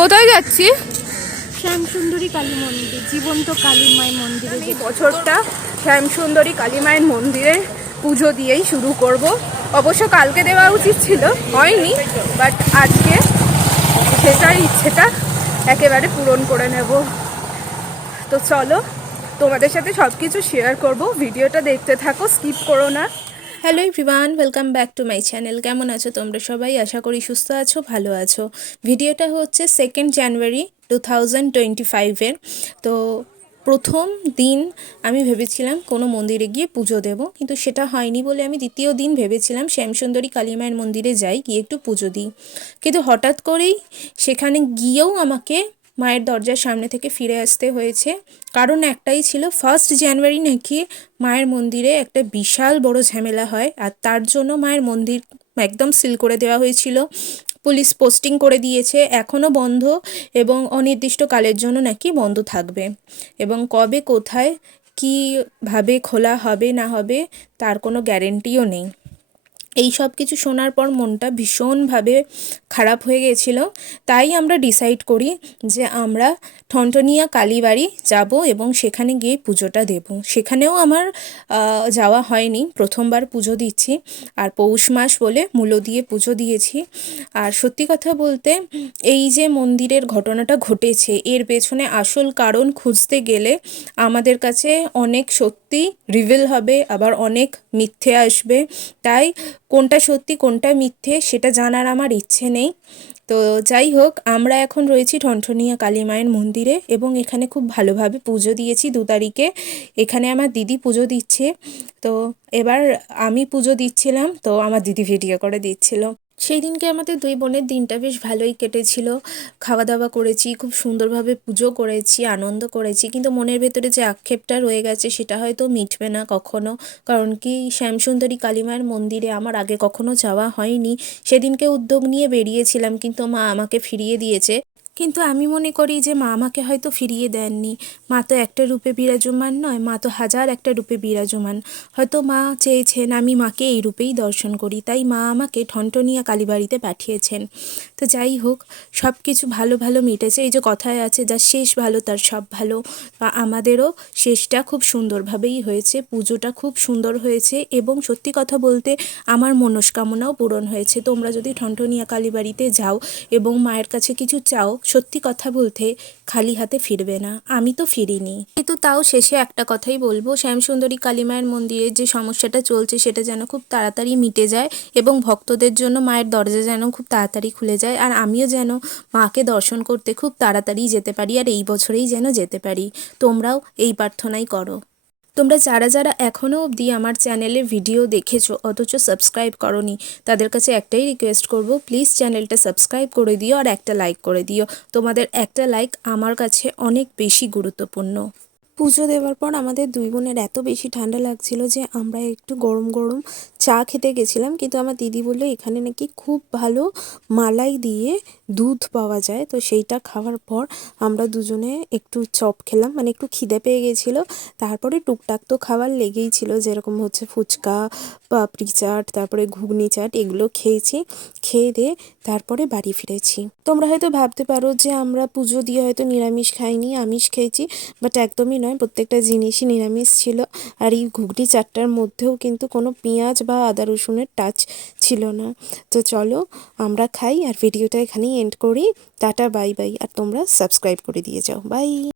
কোথায় যাচ্ছি? শ্যামসুন্দরী কালী মন্দির জীবন্ত কালী মাই মন্দিরে এই বছরটা শ্যামসুন্দরী কালী মায়ের মন্দিরে পুজো দিয়েই শুরু করব। অবশ্য কালকে দেওয়া উচিত ছিল হয়নি বাট আজকে সেটার ইচ্ছেটা একেবারে পূরণ করে নেব। তো চলো তোমাদের সাথে সব কিছু শেয়ার করব। ভিডিওটা দেখতে থাকো স্কিপ করো না। Hello everyone welcome back to my channel কেমন আছো তোমরা সবাই? আশা করি সুস্থ আছো, ভালো আছো। ভিডিওটা হচ্ছে second January two thousand twenty ফাইভের তো প্রথম দিন আমি ভেবেছিলাম কোনো মন্দিরে গিয়ে পুজো দেব, কিন্তু সেটা হয়নি বলে আমি দ্বিতীয় দিন ভেবেছিলাম শ্যামসুন্দরী কালীমায়ের মন্দিরে যাই, গিয়ে একটু পুজো দিই। কিন্তু হঠাৎ করেই সেখানে গিয়েও আমাকে মায়ের দরজার সামনে থেকে ফিরে আসতে হয়েছে। কারণ একটাই ছিল ফার্স্ট জানুয়ারি নাকি মায়ের মন্দিরে একটা বিশাল বড় ঝামেলা হয় আর তার জন্য মায়ের মন্দির একদম সিল করে দেওয়া হয়েছিল। পুলিশ পোস্টিং করে দিয়েছে, এখনও বন্ধ এবং অনির্দিষ্টকালের জন্য নাকি বন্ধ থাকবে। এবং কবে, কোথায় কীভাবে খোলা হবে, না হবে, তার কোনো গ্যারেন্টিও নেই। এই সব কিছু শোনার পর মনটা ভীষণভাবে খারাপ হয়ে গেছিল। তাই আমরা ডিসাইড করি যে আমরা ঠনঠনিয়া কালীবাড়ি যাব এবং সেখানে গিয়ে পুজোটা দেব। সেখানেও আমার যাওয়া হয়নি। প্রথমবার পুজো দিচ্ছি। আর পৌষ মাস বলে মূলো দিয়ে পুজো দিয়েছি। আর সত্যি কথা বলতে, এই যে মন্দিরের ঘটনাটা ঘটেছে, এর পেছনে আসল কারণ খুঁজতে গেলে আমাদের কাছে অনেক সত্যি রিভিল হবে, আবার অনেক মিথ্যে আসবে। তাই কোনটা সত্যি, কোনটা মিথ্যে সেটা জানার আমার ইচ্ছে নেই। তো যাই হোক, আমরা এখন রয়েছি ঠনঠনিয়া কালী মায়ের মন্দিরে এবং এখানে খুব ভালোভাবে পুজো দিয়েছি দু তারিখে। এখানে আমার দিদি পুজো দিচ্ছে। তো এবার আমি পুজো দিচ্ছিলাম, তো আমার দিদি ভিডিও করে দিচ্ছিল। সেই দিনকে আমাদের দুই বোনের দিনটা বেশ ভালোই কেটেছিল। খাওয়া দাওয়া করেছি, খুব সুন্দরভাবে পুজো করেছি, আনন্দ করেছি। কিন্তু মনের ভেতরে যে আক্ষেপটা রয়ে গেছে, সেটা হয়তো মিটবে না কখনো। কারণ কি, শ্যামসুন্দরী কালীমায়ের মন্দিরে আমার আগে কখনো যাওয়া হয়নি। সেদিনকে উদ্যোগ নিয়ে বেরিয়েছিলাম, কিন্তু মা আমাকে ফিরিয়ে দিয়েছে। কিন্তু আমি মনে করি যে মা আমাকে হয়তো ফিরিয়ে দেননি। মা তো একটা রূপে বিরাজমান নয়, মা তো হাজার একটা রূপে বিরাজমান। হয়তো মা চেয়েছেন আমি মাকে এই রূপেই দর্শন করি, তাই মা আমাকে ঠনটনিয়া কালীবাড়িতে পাঠিয়েছেন। তো যাই হোক সব কিছু ভালো ভালো মিটেছে। এই যে কথায় আছে যার শেষ ভালো তার সব ভালো। বা আমাদেরও শেষটা খুব সুন্দরভাবেই হয়েছে, পুজোটা খুব সুন্দর হয়েছে এবং সত্যি কথা বলতে আমার মনস্কামনাও পূরণ হয়েছে। তোমরা যদি ঠনঠনিয়া কালীবাড়িতে যাও এবং মায়ের কাছে কিছু চাও সত্যি কথা বলতে খালি হাতে ফিরবে না। আমি তো ফিরিনি। কিন্তু তাও শেষে একটা কথাই বলব, শ্যামসুন্দরী কালীমায়ের মন্দিরের যে সমস্যাটা চলছে সেটা যেন খুব তাড়াতাড়ি মিটে যায় এবং ভক্তদের জন্য মায়ের দরজা যেন খুব তাড়াতাড়ি খুলে যায় আর আমিও যেন মাকে দর্শন করতে খুব তাড়াতাড়ি যেতে পারি আর এই বছরেই যেন যেতে পারি। তোমরাও এই প্রার্থনাই করো। তোমরা যারা যারা এখনও অবধি আমার চ্যানেলে ভিডিও দেখেছ, অথচ সাবস্ক্রাইব করনি, তাদের কাছে একটাই রিকোয়েস্ট করব প্লিজ চ্যানেলটা সাবস্ক্রাইব করে দিও আর একটা লাইক করে দিও। তোমাদের একটা লাইক আমার কাছে অনেক বেশি গুরুত্বপূর্ণ। পুজো দেওয়ার পর আমাদের দুই বোনের এত বেশি ঠান্ডা লাগছিল যে আমরা একটু গরম গরম চা খেতে গেছিলাম, কিন্তু আমার দিদি বলল, এখানে নাকি খুব ভালো মালাই দিয়ে দুধ পাওয়া যায়। তো সেইটা খাওয়ার পর আমরা দুজনে একটু চপ খেলাম। মানে একটু খিদে পেয়ে গেছিল। তারপরে টুকটাক তো খাবার লেগেই ছিল। যেরকম হচ্ছে ফুচকা, পাপড়ি চাট, তারপরে ঘুগনি চাট, এগুলো খেয়েছি। খেয়ে দিয়ে তারপরে বাড়ি ফিরেছি। তোমরা হয়তো ভাবতে পারো যে আমরা পুজো দিয়ে হয়তো নিরামিষ খাইনি, আমিষ খেয়েছি। বাট একদমই নয়। প্রত্যেকটা জিনিসই নিরামিষ ছিল। আর এই ঘুগনি চাটটার মধ্যেও কিন্তু কোনো পেঁয়াজ বা আদা রসুনের টাচ ছিল না। তো চলো, আমরা খাই আর ভিডিওটা এখানেই এন্ড করি। Tata, bye bye. আর তোমরা সাবস্ক্রাইব করে দিয়ে যাও। বাই